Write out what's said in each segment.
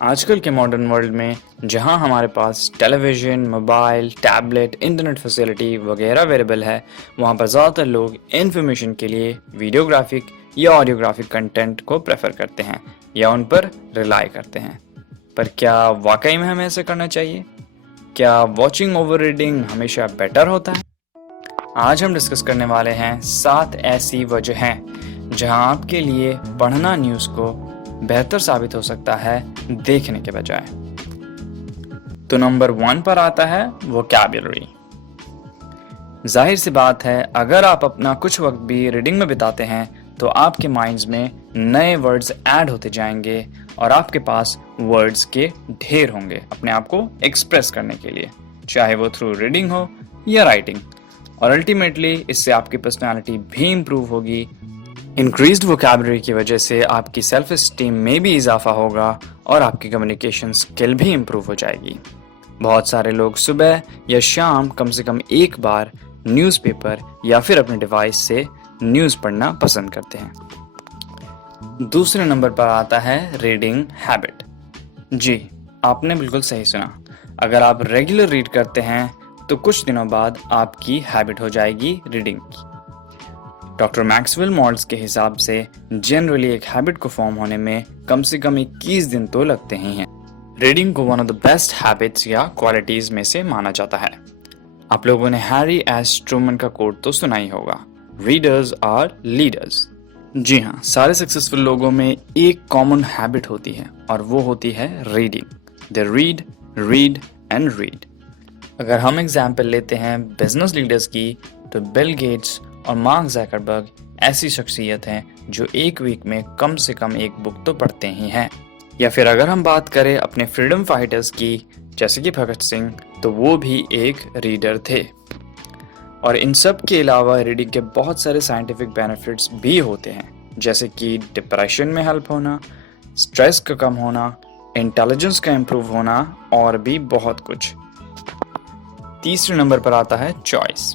आजकल के modern world में जहां हमारे पास television, mobile, tablet, internet facility वगैरह अवेलेबल है, वहां पर ज़्यादातर लोग इन्फॉर्मेशन के लिए वीडियोग्राफिक या ऑडियोग्राफिक कंटेंट को प्रेफर करते हैं या उन पर रिलाई करते हैं। पर क्या वाकई में हमें ऐसा करना चाहिए? क्या वॉचिंग ओवर रीडिंग हमेशा बेटर होता है? आज हम डिस्कस करने वाले हैं 7 ऐसी वजहें जहां आपके लिए पढ़ना न्यूज़ को बेहतर साबित हो सकता है देखने के बजाय। तो नंबर 1 पर आता है वोकैबुलरी। जाहिर सी बात है, अगर आप अपना कुछ वक्त भी रीडिंग में बिताते हैं तो आपके माइंड्स में नए वर्ड्स ऐड होते जाएंगे और आपके पास वर्ड्स के ढेर होंगे अपने आप को एक्सप्रेस करने के लिए, चाहे वो थ्रू रीडिंग हो या राइटिंग। और अल्टीमेटली इससे आपकी पर्सनालिटी भी इम्प्रूव होगी। इंक्रीज्ड वोकैबुलरी की वजह से आपकी सेल्फ एस्टीम में भी इजाफा होगा और आपकी कम्युनिकेशन स्किल भी इम्प्रूव हो जाएगी। बहुत सारे लोग सुबह या शाम कम से कम एक बार न्यूज़पेपर या फिर अपने डिवाइस से न्यूज़ पढ़ना पसंद करते हैं। दूसरे नंबर पर आता है रीडिंग हैबिट। जी, आपने बिल्कुल सही सुना। अगर आप रेगुलर रीड करते हैं तो कुछ दिनों बाद आपकी हैबिट हो जाएगी रीडिंग की। डॉक्टर मैक्सवेल मॉल्स के हिसाब से जनरली एक हैबिट को फॉर्म होने में कम से कम 21 दिन तो लगते ही हैं। रीडिंग को one of the best habits या क्वालिटीज में से माना जाता है। आप लोगों ने हैरी एस ट्रूमन का कोट तो सुना ही होगा, रीडर्स आर लीडर्स। जी हाँ, सारे सक्सेसफुल लोगों में एक कॉमन हैबिट होती है और वो होती है reading. They read, read and read. अगर हम एग्जाम्पल लेते हैं बिजनेस लीडर्स की, तो बिल गेट्स और मार्क ज़करबर्ग ऐसी शख्सियत हैं जो एक वीक में कम से कम एक बुक तो पढ़ते ही हैं। या फिर अगर हम बात करें अपने फ्रीडम फाइटर्स की, जैसे कि भगत सिंह, तो वो भी एक रीडर थे। और इन सब के अलावा रीडिंग के बहुत सारे साइंटिफिक बेनिफिट्स भी होते हैं, जैसे कि डिप्रेशन में हेल्प होना, स्ट्रेस का कम होना, इंटेलिजेंस का इम्प्रूव होना और भी बहुत कुछ। तीसरे नंबर पर आता है चॉइस।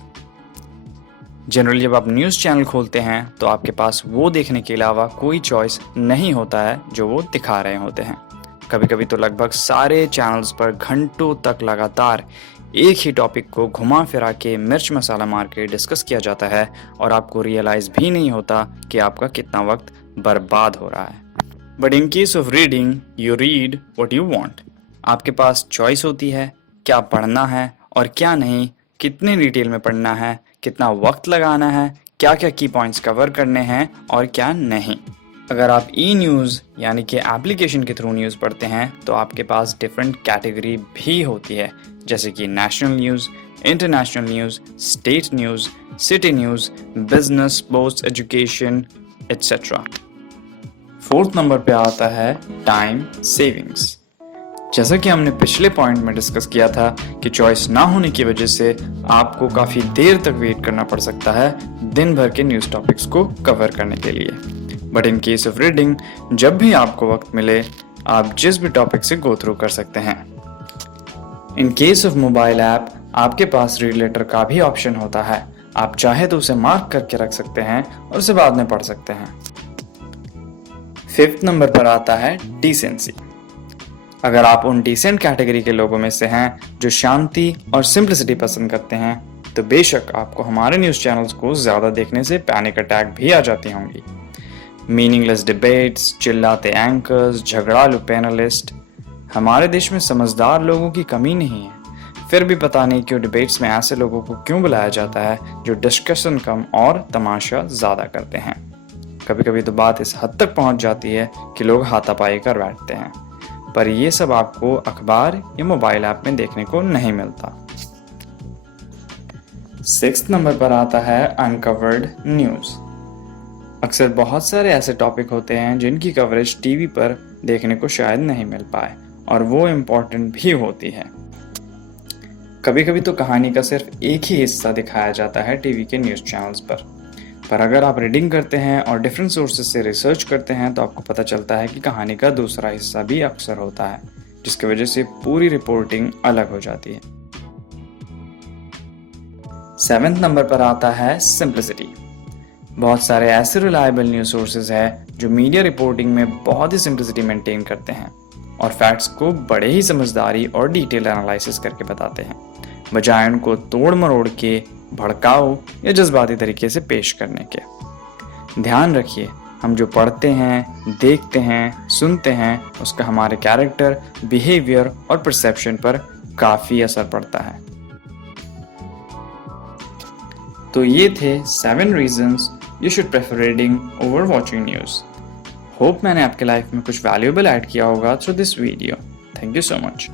जनरली जब आप न्यूज़ चैनल खोलते हैं तो आपके पास वो देखने के अलावा कोई चॉइस नहीं होता है जो वो दिखा रहे होते हैं। कभी कभी तो लगभग सारे चैनल्स पर घंटों तक लगातार एक ही टॉपिक को घुमा फिरा के मिर्च मसाला मार के डिस्कस किया जाता है और आपको रियलाइज़ भी नहीं होता कि आपका कितना वक्त बर्बाद हो रहा है। But in case of reading, you read what you want. आपके पास चॉइस होती है क्या पढ़ना है और क्या नहीं, कितने डिटेल में पढ़ना है, कितना वक्त लगाना है, क्या क्या की पॉइंट्स कवर करने हैं और क्या नहीं। अगर आप ई न्यूज़ यानी कि एप्लीकेशन के थ्रू न्यूज़ पढ़ते हैं तो आपके पास डिफरेंट कैटेगरी भी होती है, जैसे कि national news, international news, state news, city news, business, sports, education etcetera. Fourth number पे आता है टाइम सेविंग्स। जैसा कि हमने पिछले पॉइंट में डिस्कस किया था कि चॉइस ना होने की वजह से आपको काफ़ी देर तक वेट करना पड़ सकता है दिन भर के न्यूज़ टॉपिक्स को कवर करने के लिए। But in case of reading, जब भी आपको वक्त मिले आप जिस भी टॉपिक से गो थ्रू कर सकते हैं। In case of mobile app, आपके पास रीड लेटर का भी ऑप्शन होता है। आप चाहे तो उसे मार्क करके रख सकते हैं और उसे बाद में पढ़ सकते हैं। फिफ्थ नंबर पर आता है डिसेंसी। अगर आप उन डिसेंट कैटेगरी के लोगों में से हैं जो शांति और सिंप्लिसिटी पसंद करते हैं, तो बेशक आपको हमारे न्यूज़ चैनल्स को ज़्यादा देखने से पैनिक अटैक भी आ जाती होंगी। मीनिंगलेस डिबेट्स, चिल्लाते एंकर्स, झगड़ालू पैनलिस्ट। हमारे देश में समझदार लोगों की कमी नहीं है, फिर भी पता नहीं क्यों डिबेट्स में ऐसे लोगों को क्यों बुलाया जाता है जो डिस्कशन कम और तमाशा ज़्यादा करते हैं। कभी कभी तो बात इस हद तक पहुंच जाती है कि लोग हाथापाई कर बैठते हैं, पर ये सब आपको अखबार या मोबाइल ऐप में देखने को नहीं मिलता। सिक्स्थ नंबर पर आता है अनकवर्ड न्यूज़। अक्सर बहुत सारे ऐसे टॉपिक होते हैं जिनकी कवरेज टीवी पर देखने को शायद नहीं मिल पाए और वो इम्पोर्टेंट भी होती है। कभी कभी तो कहानी का सिर्फ एक ही हिस्सा दिखाया जाता है टीवी के न्यूज़ चैनल्स पर अगर आप रीडिंग करते हैं और डिफरेंट सोर्सेज से रिसर्च करते हैं तो आपको पता चलता है कि कहानी का दूसरा हिस्सा भी अक्सर होता है, जिसकी वजह से पूरी रिपोर्टिंग अलग हो जाती है। सेवेंथ नंबर पर आता है सिंप्लिसिटी। बहुत सारे ऐसे रिलायबल न्यूज़ सोर्सेज हैं जो मीडिया रिपोर्टिंग में बहुत ही सिंप्लिसिटी मेंटेन करते हैं। और फैक्ट्स को बड़े ही समझदारी और डिटेल एनालिसिस करके बताते हैं, बजाय उनको तोड़ मरोड़ के, भड़काऊ या जज्बाती तरीके से पेश करने के। ध्यान रखिए, हम जो पढ़ते हैं, देखते हैं, सुनते हैं, उसका हमारे कैरेक्टर, बिहेवियर और परसेप्शन पर काफ़ी असर पड़ता है। तो ये थे 7 reasons you should prefer reading over watching news. Hope मैंने आपके लाइफ में कुछ वैल्यूएबल ऐड किया होगा through this video. Thank you so much.